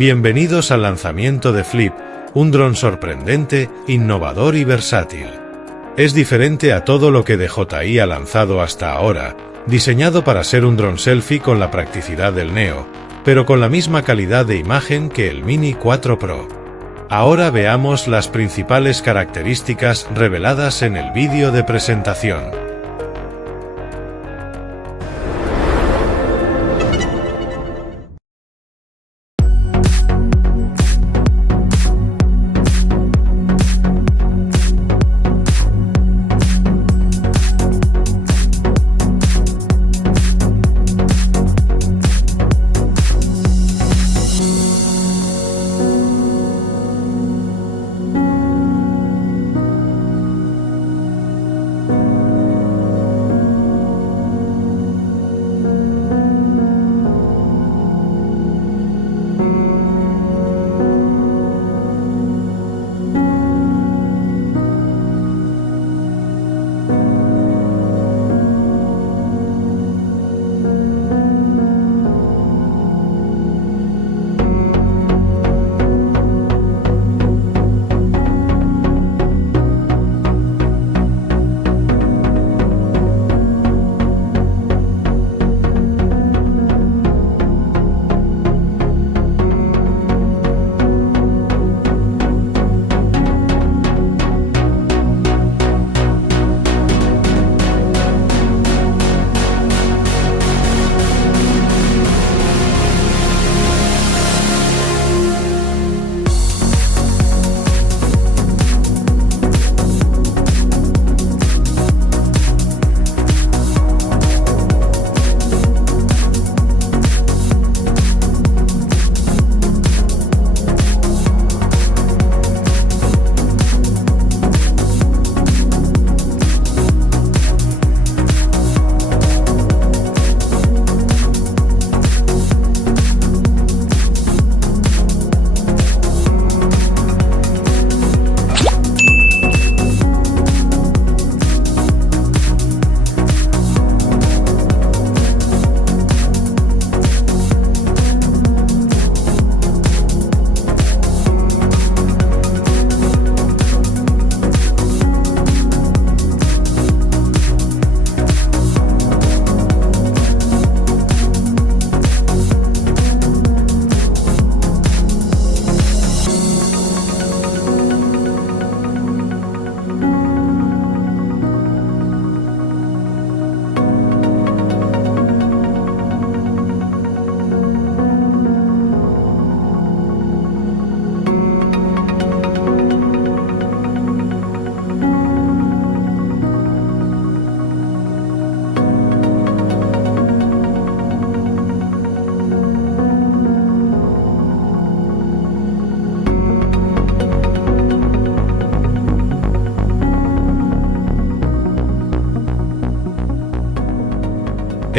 Bienvenidos al lanzamiento de Flip, un dron sorprendente, innovador y versátil. Es diferente a todo lo que DJI ha lanzado hasta ahora, diseñado para ser un dron selfie con la practicidad del Neo, pero con la misma calidad de imagen que el Mini 4 Pro. Ahora veamos las principales características reveladas en el vídeo de presentación.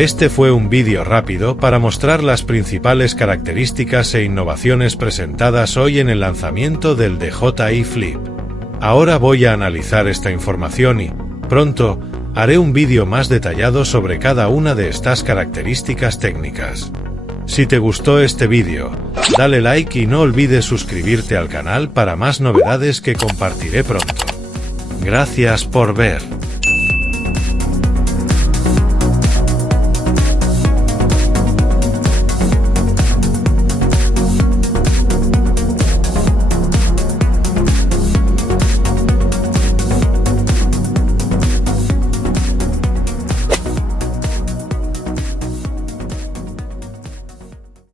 Este fue un vídeo rápido para mostrar las principales características e innovaciones presentadas hoy en el lanzamiento del DJI Flip. Ahora voy a analizar esta información y, pronto, haré un vídeo más detallado sobre cada una de estas características técnicas. Si te gustó este vídeo, dale like y no olvides suscribirte al canal para más novedades que compartiré pronto. Gracias por ver.